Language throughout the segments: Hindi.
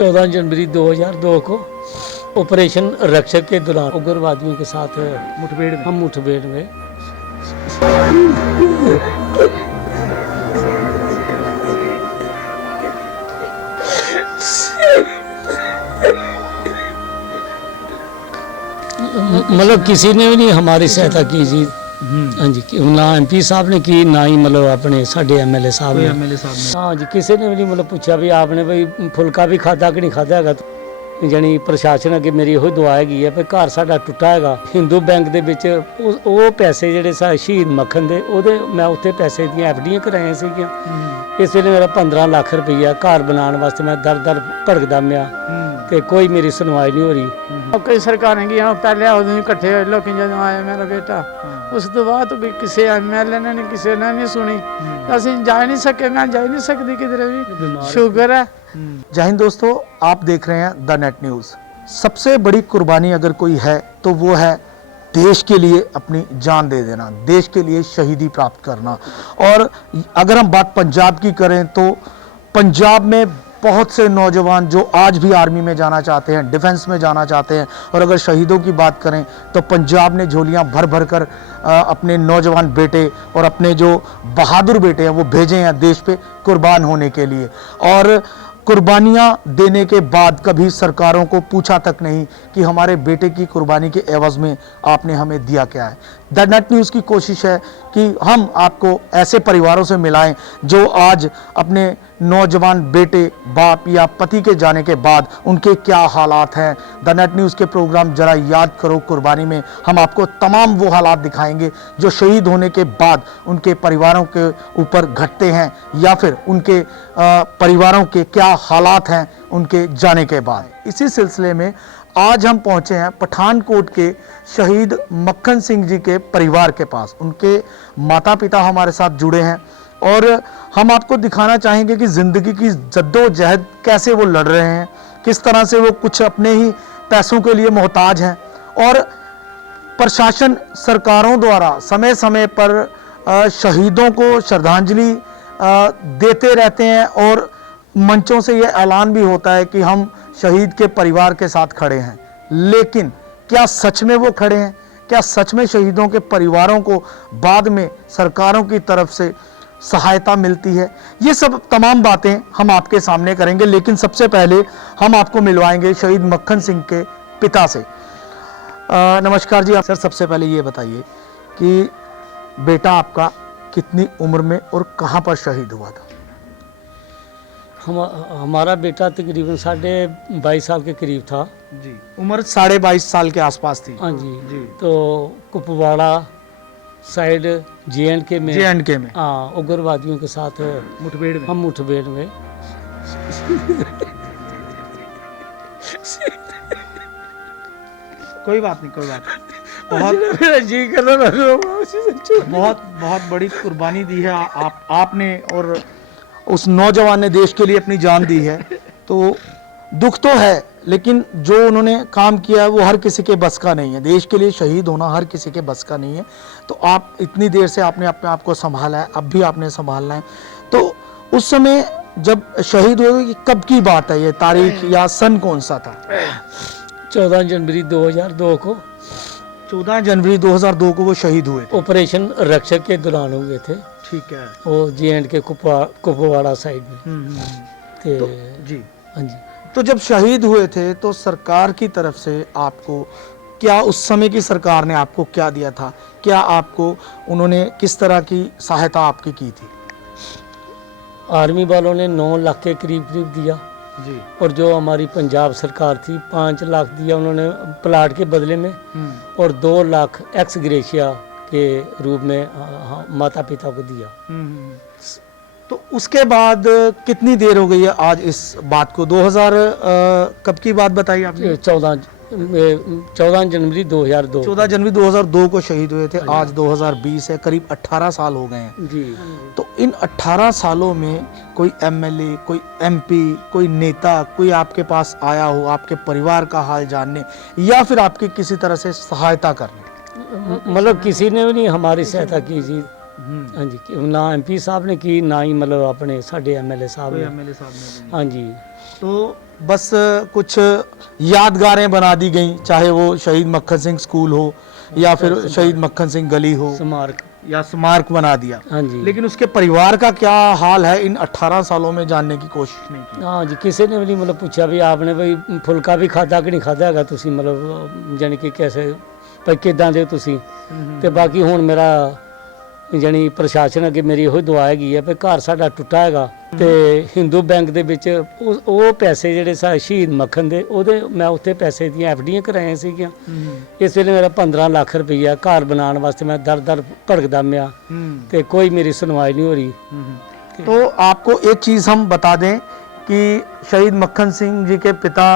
14 जनवरी 2002 को ऑपरेशन रक्षक के दौरान उग्रवादियों के साथ मुठभेड़ में मतलब किसी ने भी नहीं हमारी सहायता की जी। हाँ जी, ना MP साहब ने की, ना ही मतलब अपने साढ़े MLA साहब ने। हाँ जी, किसी ने भी नहीं मतलब पूछा भी आपने भाई फुलका भी खादा कि नहीं खादा हैगा। जानी प्रशासन अगे मेरी ਇਹੋ ਦੁਆ ਹੈਗੀ ਹੈ ਵੀ ਘਰ ਸਾਡਾ ਟੁੱਟਾ ਹੈਗਾ ਹਿੰਦੂ ਬੈਂਕ ਦੇ ਵਿੱਚ ਉਹ ਪੈਸੇ ਜਿਹੜੇ ਸ਼ਹੀਦ ਮੱਖਣ ਦੇ ਉਹਦੇ ਮੈਂ ਉੱਥੇ ਪੈਸੇ ਦੀਆਂ FDਆਂ ਕਰਾਈਆਂ ਸੀਗੀਆਂ। ਇਸ ਵੇਲੇ ਮੇਰਾ 15 ਲੱਖ ਰੁਪਈਆ ਘਰ ਬਣਾਉਣ ਵਾਸਤੇ ਮੈਂ ਦਰ ਭੜਕਦਾ ਮਿਆ ਤੇ ਕੋਈ ਮੇਰੀ ਸੁਣਵਾਈ ਨਹੀਂ ਹੋ ਰਹੀ। ਕਈ ਸਰਕਾਰਾਂ ਗਈਆਂ ਪਹਿਲੇ ਉਦੋਂ ਇਕੱਠੇ ਹੋਏ ਲੋਕੀ ਜਦੋਂ ਆਇਆ ਮੇਰਾ ਬੇਟਾ ਉਸ ਤੋਂ ਬਾਅਦ ਵੀ ਕਿਸੇ MLA ਨੇ ਨਹੀਂ ਕਿਸੇ ਨੇ नहीं सुनी। ਅਸੀਂ ਜਾ नहीं सके, मैं जा नहीं सकती किधर भी, शुगर है। जय हिंद दोस्तों, आप देख रहे हैं द नेट न्यूज़। सबसे बड़ी कुर्बानी अगर कोई है तो वो है देश के लिए अपनी जान दे देना, देश के लिए शहीदी प्राप्त करना। और अगर हम बात पंजाब की करें तो पंजाब में बहुत से नौजवान जो आज भी आर्मी में जाना चाहते हैं, डिफेंस में जाना चाहते हैं। और अगर शहीदों की बात करें तो पंजाब ने झोलियां भर भर कर अपने नौजवान बेटे और अपने जो बहादुर बेटे हैं वो भेजे हैं देश पे कुर्बान होने के लिए। और कुर्बानियाँ देने के बाद कभी सरकारों को पूछा तक नहीं कि हमारे बेटे की कुर्बानी के एवज में आपने हमें दिया क्या है। द नेट न्यूज़ की कोशिश है कि हम आपको ऐसे परिवारों से मिलाएं जो आज अपने नौजवान बेटे, बाप या पति के जाने के बाद उनके क्या हालात हैं। द नेट न्यूज़ के प्रोग्राम जरा याद करो कुर्बानी में हम आपको तमाम वो हालात दिखाएंगे जो शहीद होने के बाद उनके परिवारों के ऊपर घटते हैं या फिर उनके परिवारों के क्या हालात हैं उनके जाने के बाद। इसी सिलसिले में आज हम पहुंचे हैं पठानकोट के शहीद मक्खन सिंह जी के परिवार के पास। उनके माता पिता हमारे साथ जुड़े हैं और हम आपको दिखाना चाहेंगे कि ज़िंदगी की जद्दोजहद कैसे वो लड़ रहे हैं, किस तरह से वो कुछ अपने ही पैसों के लिए मोहताज हैं। और प्रशासन सरकारों द्वारा समय समय पर शहीदों को श्रद्धांजलि देते रहते हैं और मंचों से ये ऐलान भी होता है कि हम शहीद के परिवार के साथ खड़े हैं। लेकिन क्या सच में वो खड़े हैं? क्या सच में शहीदों के परिवारों को बाद में सरकारों की तरफ से सहायता मिलती है? ये सब तमाम बातें हम आपके सामने करेंगे, लेकिन सबसे पहले हम आपको मिलवाएंगे शहीद मक्खन सिंह के पिता से। नमस्कार जी। सर, सबसे पहले ये बताइए कि बेटा आपका कितनी उम्र में और कहाँ पर शहीद हुआ था? हमारा बेटा तकरीबन 22.5 साल के करीब था जी। उम्र 22.5 साल के आसपास थी। हाँ जी। तो कुपवाड़ा साइड JNK में हाँ उग्रवादियों के साथ मुठभेड़ में कोई बात नहीं। बहुत जी कर बहुत बड़ी कुर्बानी दी है आपने और उस नौजवान ने देश के लिए अपनी जान दी है। तो दुख तो है, लेकिन जो उन्होंने काम किया है वो हर किसी के बस का नहीं है। देश के लिए शहीद होना हर किसी के बस का नहीं है। तो आप इतनी देर से आपने अपने आप को संभाला है, अब भी आपने संभालना है। तो उस समय जब शहीद हुए कि कब की बात है, ये तारीख या सन कौन सा था? 14 जनवरी 2002 को 14 जनवरी 2002 को वो शहीद हुए थे। ऑपरेशन रक्षक के दौरान हुए थे। ठीक है। वो JNK कुपवाड़ा साइड में तो, जी हाँ जी। तो जब शहीद हुए थे तो सरकार की तरफ से आपको क्या, उस समय की सरकार ने आपको क्या दिया था? क्या आपको उन्होंने किस तरह की सहायता आपकी की थी? आर्मी वालों ने 9 लाख के करीब दिया जी। और जो हमारी पंजाब सरकार थी 5 लाख दिया उन्होंने प्लाट के बदले में और 2 लाख एक्स ग्रेशिया के रूप में माता पिता को दिया। तो उसके बाद कितनी देर हो गई है आज इस बात को? 2000 कब की बात बताई आपने? 14 जनवरी 2002। 14 जनवरी 2002 को शहीद हुए थे। आज 2020 है, करीब 18 साल हो गए हैं जी। तो इन 18 सालों में कोई MLA, कोई MP, कोई नेता, कोई आपके पास आया हो आपके परिवार का हाल जानने या फिर आपकी किसी तरह से सहायता करने? मतलब किसी ने भी नहीं हमारी सहायता की जी। ਹਾਂਜੀ ਨਾ MP ਸਾਹਿਬ ਨੇ ਕੀ ਨਾ ਹੀ ਮਤਲਬ ਆਪਣੇ ਸਾਡੇ MLA ਸਾਹਿਬ ਨੇ एमएलए साहब ने भी ਹਾਂਜੀ तो बस कुछ यादगारें बना दी गई, चाहे वो शहीद मक्खन सिंह स्कूल हो या फिर शहीद मक्खन सिंह गली हो ਸਮਾਰਕ या स्मारक बना दिया, ਹਾਂਜੀ लेकिन उसके परिवार का क्या हाल है इन 18 सालों में जानने की कोशिश नहीं की। ਹਾਂਜੀ ਕਿਸੇ ਨੇ ਵੀ ਨਹੀਂ ਮਤਲਬ ਪੁੱਛਿਆ ਵੀ ਆਪਨੇ ਬਈ ਫੁਲਕਾ ਵੀ ਖਾਦਾ ਕਿ ਨਹੀਂ ਖਾਦਾ ਹੈਗਾ ਤੁਸੀਂ ਮਤਲਬ ਜਾਨੀ ਕਿ ਕੈਸੇ ਭਾਈ ਕਿਦਾਂ ਦੇ ਤੁਸੀਂ ਤੇ ਬਾਕੀ ਹੁਣ ਮੇਰਾ ਜਾਨੀ ਪ੍ਰਸ਼ਾਸਨ ਅੱਗੇ ਮੇਰੀ ਇਹੋ ਦੁਆ ਹੈਗੀ ਹੈ ਵੀ ਘਰ ਸਾਡਾ ਟੁੱਟਾ ਹੈਗਾ ਤੇ ਹਿੰਦੂ ਬੈਂਕ ਦੇ ਵਿੱਚ ਉਹ ਪੈਸੇ ਜਿਹੜੇ ਸ਼ਹੀਦ ਮੱਖਣ ਦੇ ਉਹਦੇ ਮੈਂ ਉੱਥੇ ਪੈਸੇ ਦੀਆਂ FDਆਂ ਕਰਾਈਆਂ ਸੀਗੀਆਂ ਇਸ ਵੇਲੇ ਮੇਰਾ 15 ਲੱਖ ਰੁਪਈਆ ਘਰ ਬਣਾਉਣ ਵਾਸਤੇ ਮੈਂ ਦਰ ਭੜਕਦਾ ਮਿਆ ਤੇ ਕੋਈ ਮੇਰੀ ਸੁਣਵਾਈ ਨਹੀਂ ਹੋ ਰਹੀ। तो आपको एक चीज हम बता दें कि शहीद मक्खन सिंह जी के पिता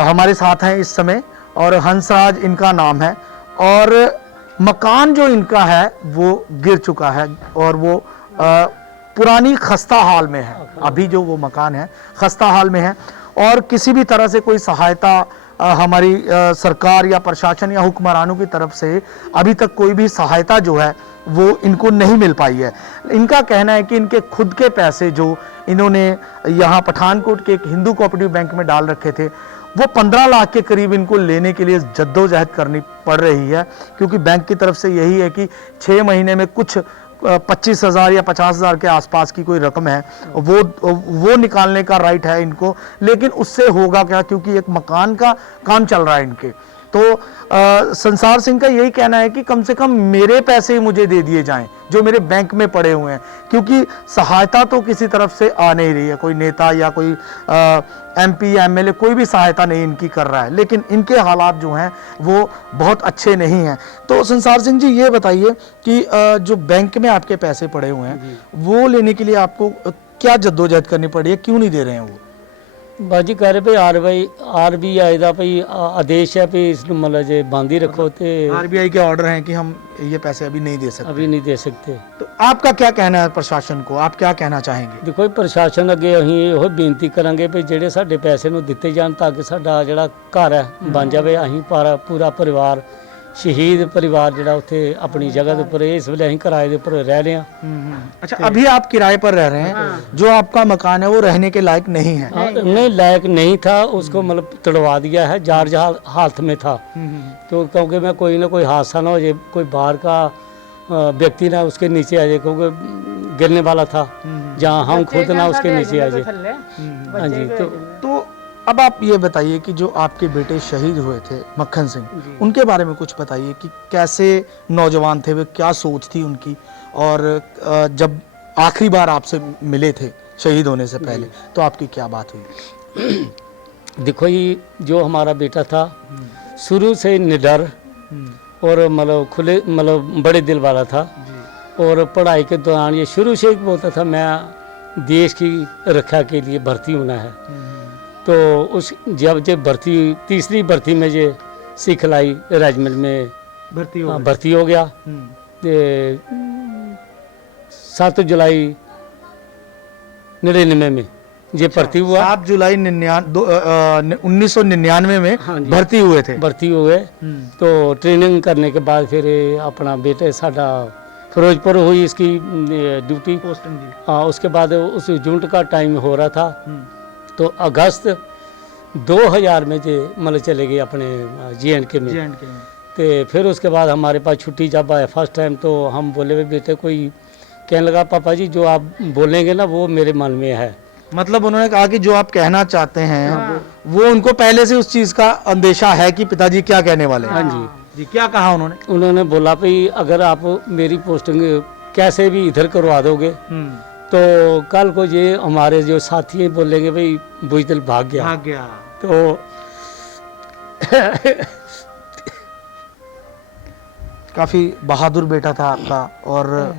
हमारे साथ हैं इस समय और हंसराज इनका नाम है और मकान जो इनका है वो गिर चुका है और वो पुरानी खस्ता हाल में है। अभी जो वो मकान है खस्ता हाल में है और किसी भी तरह से कोई सहायता हमारी सरकार या प्रशासन या हुक्मरानों की तरफ से अभी तक कोई भी सहायता जो है वो इनको नहीं मिल पाई है। इनका कहना है कि इनके खुद के पैसे जो इन्होंने यहाँ पठानकोट के एक हिंदू कोऑपरेटिव बैंक में डाल रखे थे वो 15 लाख के करीब इनको लेने के लिए जद्दोजहद करनी पड़ रही है, क्योंकि बैंक की तरफ से यही है कि 6 महीने में कुछ 25,000 या 50,000 के आसपास की कोई रकम है वो निकालने का राइट है इनको, लेकिन उससे होगा क्या, क्योंकि एक मकान का काम चल रहा है इनके। तो संसार सिंह का यही कहना है कि कम से कम मेरे पैसे ही मुझे दे दिए जाएं जो मेरे बैंक में पड़े हुए हैं, क्योंकि सहायता तो किसी तरफ से आ नहीं रही है, कोई नेता या कोई MP या MLA कोई भी सहायता नहीं इनकी कर रहा है, लेकिन इनके हालात जो हैं वो बहुत अच्छे नहीं हैं। तो संसार सिंह जी ये बताइए कि जो बैंक में आपके पैसे पड़े हुए हैं वो लेने के लिए आपको क्या जद्दोजहद करनी पड़ी है, क्यों नहीं दे रहे हैं वो? ਬਾਜੀ ਕਹ ਰਹੇ ਭਈ RBI ਦਾ ਭਈ ਆਦੇਸ਼ ਹੈ ਵੀ ਇਸ ਨੂੰ ਮਤਲਬ ਜੇ ਬੰਦ ਹੀ ਰੱਖੋ ਤੇ RBI के ऑर्डर हैं कि हम ये पैसे अभी नहीं दे सकते। ਅਭੀ ਨਹੀਂ ਦੇ ਸਕਤੇ। तो आपका क्या कहना है प्रशासन को, आप क्या कहना चाहेंगे? ਦੇਖੋ ਪ੍ਰਸ਼ਾਸਨ ਅੱਗੇ ਅਸੀਂ ਇਹੋ ਬੇਨਤੀ ਕਰਾਂਗੇ ਵੀ ਜਿਹੜੇ ਸਾਡੇ ਪੈਸੇ ਨੂੰ ਦਿੱਤੇ ਜਾਣ ਤਾਂ ਕਿ ਸਾਡਾ ਜਿਹੜਾ ਘਰ ਹੈ ਬਣ ਜਾਵੇ। ਅਸੀਂ ਪੂਰਾ ਪਰਿਵਾਰ शहीद परिवार ਜਿਹੜਾ ਉੱਥੇ अपनी जगह ਦੇ ਉੱਪਰ ਇਸ ਵੇਲੇ ਅਸੀਂ ਕਿਰਾਏ ਦੇ ਉੱਪਰ ਰਹਿ ਰਹੇ ਹਾਂ। अच्छा, अभी आप किराए पर रह रहे हैं, जो आपका मकान है वो रहने के लायक नहीं है। नहीं लायक नहीं था, उसको मतलब तोड़वा दिया है, जार जहाल हालत में था। तो क्योंकि मैं कोई ना कोई हादसा ना हो जाए, कोई बाहर का व्यक्ति ना उसके नीचे आ जाए, क्योंकि गिरने वाला था जहाँ हम खुद ना उसके नीचे आ जाए। हाँ जी। तो अब आप ये बताइए कि जो आपके बेटे शहीद हुए थे मक्खन सिंह, उनके बारे में कुछ बताइए कि कैसे नौजवान थे वे, क्या सोच थी उनकी, और जब आखिरी बार आपसे मिले थे शहीद होने से पहले तो आपकी क्या बात हुई? देखो ये जो हमारा बेटा था शुरू से निडर और मतलब खुले मतलब बड़े दिल वाला था, और पढ़ाई के दौरान ये शुरू से ही बोलता था मैं देश की रक्षा के लिए भर्ती होना है। तो उस जब भर्ती तीसरी भर्ती में ये सिखलाई रेजिमेंट में भर्ती हो गया। 7 जुलाई 99 में ये भर्ती हुआ। 7 जुलाई 1999 में भर्ती हुए थे। भर्ती हुए तो ट्रेनिंग करने के बाद फिर अपना बेटे साडा फिरोजपुर हुई इसकी ड्यूटी पोस्टिंग। हाँ, उसके बाद उस यूनिट का टाइम हो रहा था तो अगस्त 2000 में जे मतलब चले गए अपने JNK में। तो फिर उसके बाद हमारे पास छुट्टी जब आया फर्स्ट टाइम तो हम बोले भाई बेटे, कोई कहने लगा पापा जी जो आप बोलेंगे ना वो मेरे मन में है। मतलब उन्होंने कहा कि जो आप कहना चाहते हैं वो उनको पहले से उस चीज का अंदेशा है कि पिताजी क्या कहने वाले हैं। हाँ जी, क्या कहा उन्होंने? उन्होंने बोला भाई अगर आप मेरी पोस्टिंग कैसे भी इधर करवा दोगे तो कल को ये हमारे जो साथी बोलेंगे भाई बुजदिल भाग गया। तो काफी बहादुर बेटा था आपका और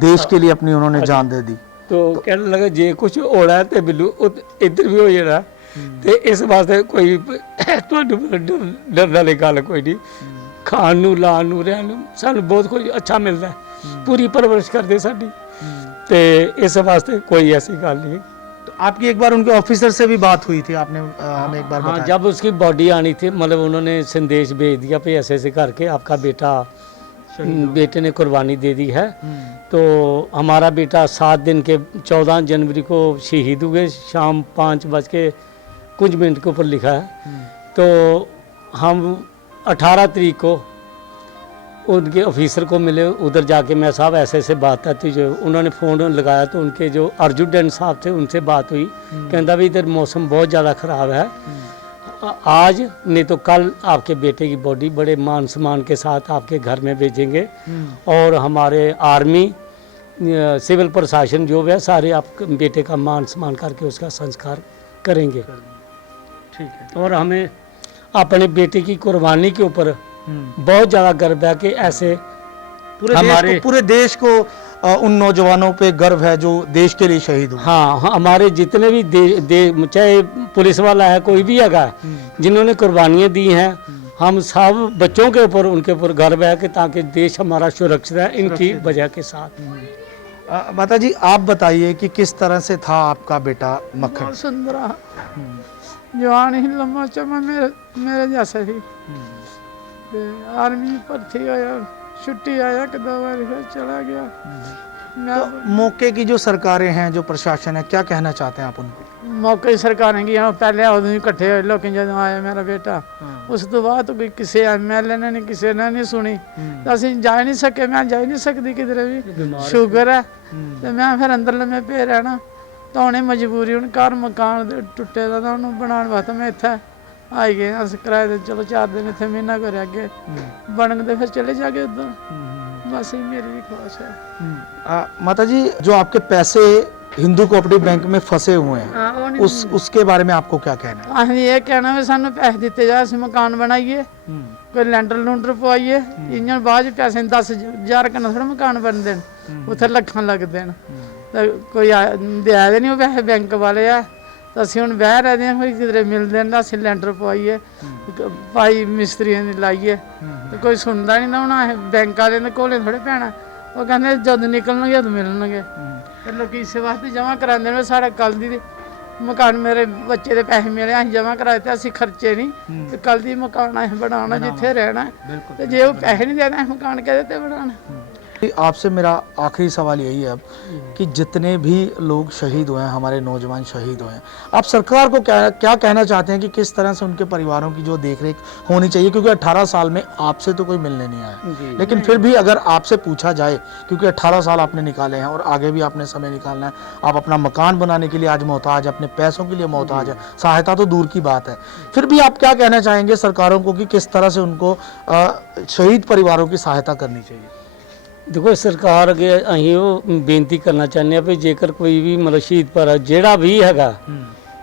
देश के लिए अपनी उन्होंने जान दे दी। तो कहने लगा जे कुछ होना है तो बिल्लू इधर भी हो जाना ते इस वास्ते कोई डर वाली गल कोई नहीं। खान नू लान नू रहन नू सानू बहुत कुछ अच्छा मिलता है, पूरी परवरिश करते साडी, ते इस वास्ते कोई ऐसी गल नहीं। तो आपकी एक बार उनके ऑफिसर से भी बात हुई थी, आपने हमें एक बार बताया। जब उसकी बॉडी आनी थी मतलब उन्होंने संदेश भेज दिया भाई ऐसे ऐसे करके आपका बेटा बेटे ने कुर्बानी दे दी है। तो हमारा बेटा 7 दिन के 14 जनवरी को शहीद हुए, शाम 5:00 के ऊपर लिखा है। तो हम 18 तारीख को उनके ऑफिसर को मिले, उधर जाके मैं साहब ऐसे ऐसे बात आती, जो उन्होंने फ़ोन लगाया तो उनके जो अर्जुडेंट साहब थे उनसे बात हुई, कहता भी इधर मौसम बहुत ज़्यादा ख़राब है, आज नहीं तो कल आपके बेटे की बॉडी बड़े मान सम्मान के साथ आपके घर में भेजेंगे और हमारे आर्मी सिविल प्रशासन जो भी है सारे आप बेटे का मान सम्मान करके उसका संस्कार करेंगे। ठीक है। और हमें अपने बेटे की कुर्बानी के ऊपर बहुत ज़्यादा गर्व है कि ऐसे पूरे देश को उन नौजवानों पे गर्व है जो देश के लिए शहीद हुए। हाँ, हमारे जितने भी चाहे पुलिस वाला है कोई भी है जिन्होंने कुर्बानियाँ दी हैं, हम सब बच्चों के ऊपर उनके ऊपर गर्व है कि ताकि देश हमारा सुरक्षित है इनकी वजह के साथ। माता जी आप बताइए कि किस तरह से था आपका बेटा मक्खन? बहुत सुंदर जवान ही, लम्बा चमा, मेरे जैसा ही। आर्मी भर्ती आया, छुट्टी आया, 2 बार फिर चला गया। तो मौके की जो सरकारें हैं, जो प्रशासन है, क्या कहना चाहते हैं आप उनको? मौके सरकारें की पहले उदों इकट्ठे होए लोग जो आया मेरा बेटा, उस तो बाद तो किसी MLA ने नहीं, किसी ने नहीं सुनी। असं जा नहीं सके, मैं जा नहीं सकती किधरे भी, शुगर है। तो मैं फिर अंदर लम्मे पे रहना, तो उन्हें मजबूरी हूँ घर मकान टुटे का, तो उन्होंने बनाने वास्ते मैं इतना आई गए। अस किराए दे चलो 4 दिन इतने महीना कर अगे बनते फिर चले जाके उधर। बस ये मेरी भी ख्वाहिश है। माता जी जो आपके पैसे हिंदू कोऑपरेटिव बैंक में फंसे हुए हैं, उसके बारे में आपको क्या कहना है? असें ये कहना भी सानू पैसे दिते जाए, अस मकान बनाइए, कोई लैंटर लूंटर पवाइए, इ'यां बाद पैसे 10,000 कन्नै थोड़ा मकान बनते हैं, उत्थे लक्खां लगते हैं। तो कोई दिया नहीं पैसे बैंक वाले है, तो असीं हुण बह रहे हैं कोई किधरे मिलते हैं, असीं लैंटर पवाइए, भाई मिस्त्रियों दी लाइए, तो कोई सुनता नहीं ना। हुण असें बैंक वाले ने कोले थोड़े पैना, वो कहते जद निकलणगे उद मिलणगे। ते लोग इस वास्ते जमा करांदे ने, साढ़े कल दी मकान मेरे बच्चे दे पैसे मिले, असीं जमा कराए ते असीं खर्चे नहीं, ते कल दी मकान असीं बनाना जिथे रहना, ते जे वो पैसे नहीं देने असीं मकान कहदे ते बनाना। आपसे मेरा आखिरी सवाल यही है अब कि जितने भी लोग शहीद हुए हैं, हमारे नौजवान शहीद हुए हैं, आप सरकार को क्या कहना चाहते हैं कि किस तरह से उनके परिवारों की जो देखरेख होनी चाहिए? क्योंकि 18 साल में आपसे तो कोई मिलने नहीं आया, लेकिन फिर भी अगर आपसे पूछा जाए, क्योंकि 18 साल आपने निकाले हैं और आगे भी आपने समय निकालना है, आप अपना मकान बनाने के लिए आज मोहताज, अपने पैसों के लिए मोहताज है, सहायता तो दूर की बात है, फिर भी आप क्या कहना चाहेंगे सरकारों को कि किस तरह से उनको शहीद परिवारों की सहायता करनी चाहिए? देखो सरकार अगे असीं वो बेनती करना चाहते हैं भी जेकर कोई भी मतलब शहीद पर ਜਿਹੜਾ भी हैगा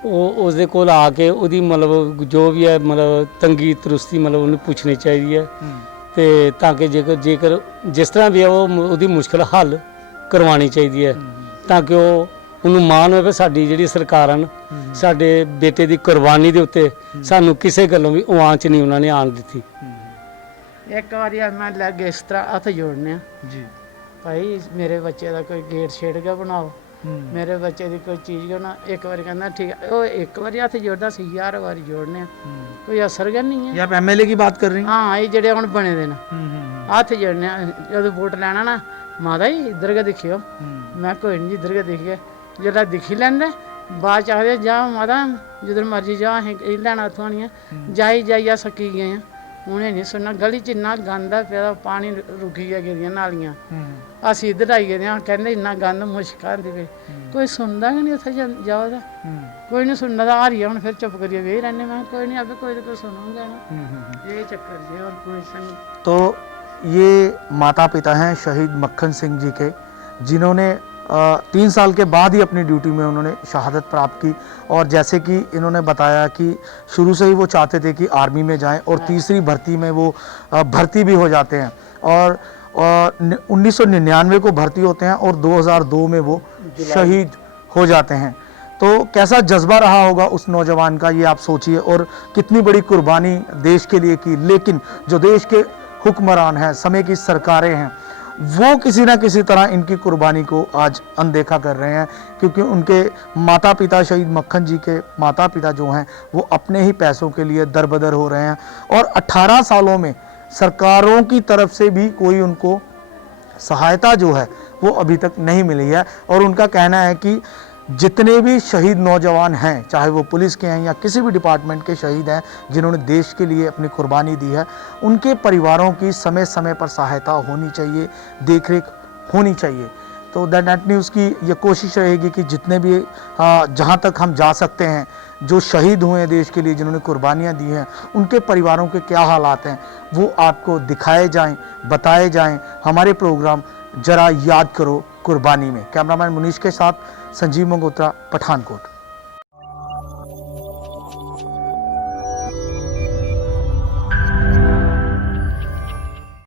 उसदे कोल आके ਉਹਦੀ मतलब जो भी है मतलब तंगी तरुस्ती मतलब ਉਹਨੂੰ ਪੁੱਛਣੀ ਚਾਹੀਦੀ ਹੈ ਤੇ ਤਾਂ ਕਿ ਜੇਕਰ ਜਿਸ ਤਰ੍ਹਾਂ ਵੀ ਹੈ ਉਹ ਉਹਦੀ ਮੁਸ਼ਕਲ ਹੱਲ ਕਰਵਾਉਣੀ ਚਾਹੀਦੀ ਹੈ ਤਾਂ ਕਿ ਉਹਨੂੰ ਮਾਣ ਹੋਵੇ ਸਾਡੀ ਜਿਹੜੀ ਸਰਕਾਰਾਂ ਸਾਡੇ ਬੇਟੇ ਦੀ ਕੁਰਬਾਨੀ ਦੇ ਉੱਤੇ ਸਾਨੂੰ ਕਿਸੇ ਗੱਲੋਂ ਵੀ ਆਂਚ ਨਹੀਂ ਉਹਨਾਂ ਨੇ ਆਣ ਦਿੱਤੀ। एक बार मैं लगे इस तरह हथ जोड़ने जी, भाई मेरे बच्चे का कोई गेट छेड़ के बनाओ, मेरे बच्चे की कोई चीज़ बना। एक बार कहना ठीक है, वो एक बार हथ जोड़ता 1000 बार जोड़ने, कोई असर गै नहीं है। आप MLA की बात कर रही हैं? हाँ, ये जेडे हुण बने दे न हथ जोड़ने, जो वोट लेना ना माता जी इधर के दिखियो, मैं कोई नहीं इधर के दिखिए, जो दिखी लैंदे बाद च आखदे जा माता जिधर मर्जी जा, असें लैना इत्थों आनियै जाई अस थक्की गए हैं। उन्हें नहीं सुनना, गली च इन्ना गंद है पे, पानी रुकी गया गेदियां नालियां, अस इधर आई गेदे हां, कहंदे इन्ना गंद मुश्क आंदी पे, कोई सुनदा गै नहीं उत्थे जाओ तां कोई नहीं सुनदा, तां हारियै हुण फिर चुप करियै बेही रैह्ने। मैं कोई नहीं आपे कोई तो सुनूंगा ना, ये चक्कर जी। और कोई तो ये माता पिता हैं शहीद मक्खन सिंह जी के, जिन्होंने 3 साल के बाद ही अपनी ड्यूटी में उन्होंने शहादत प्राप्त की। और जैसे कि इन्होंने बताया कि शुरू से ही वो चाहते थे कि आर्मी में जाएं और तीसरी भर्ती में वो भर्ती भी हो जाते हैं और 1999 को भर्ती होते हैं और 2002 में वो शहीद हो जाते हैं। तो कैसा जज्बा रहा होगा उस नौजवान का, ये आप सोचिए, और कितनी बड़ी कुर्बानी देश के लिए की। लेकिन जो देश के हुक्मरान हैं, समय की सरकारें हैं, वो किसी ना किसी तरह इनकी कुर्बानी को आज अनदेखा कर रहे हैं, क्योंकि उनके माता पिता शहीद मक्खन जी के माता पिता जो हैं वो अपने ही पैसों के लिए दरबदर हो रहे हैं। और 18 सालों में सरकारों की तरफ से भी कोई उनको सहायता जो है वो अभी तक नहीं मिली है। और उनका कहना है कि जितने भी शहीद नौजवान हैं, चाहे वो पुलिस के हैं या किसी भी डिपार्टमेंट के शहीद हैं जिन्होंने देश के लिए अपनी कुर्बानी दी है, उनके परिवारों की समय समय पर सहायता होनी चाहिए, देखरेख होनी चाहिए। तो द नेट न्यूज़ की ये कोशिश रहेगी कि जितने भी जहाँ तक हम जा सकते हैं, जो शहीद हुए हैं देश के लिए, जिन्होंने कुर्बानियाँ दी हैं, उनके परिवारों के क्या हालात हैं वो आपको दिखाए जाएं, बताए जाएं। हमारे प्रोग्राम जरा याद करो कुर्बानी में। कैमरामैन मुनीश के साथ संजीव मंगोत्रा, पठानकोट।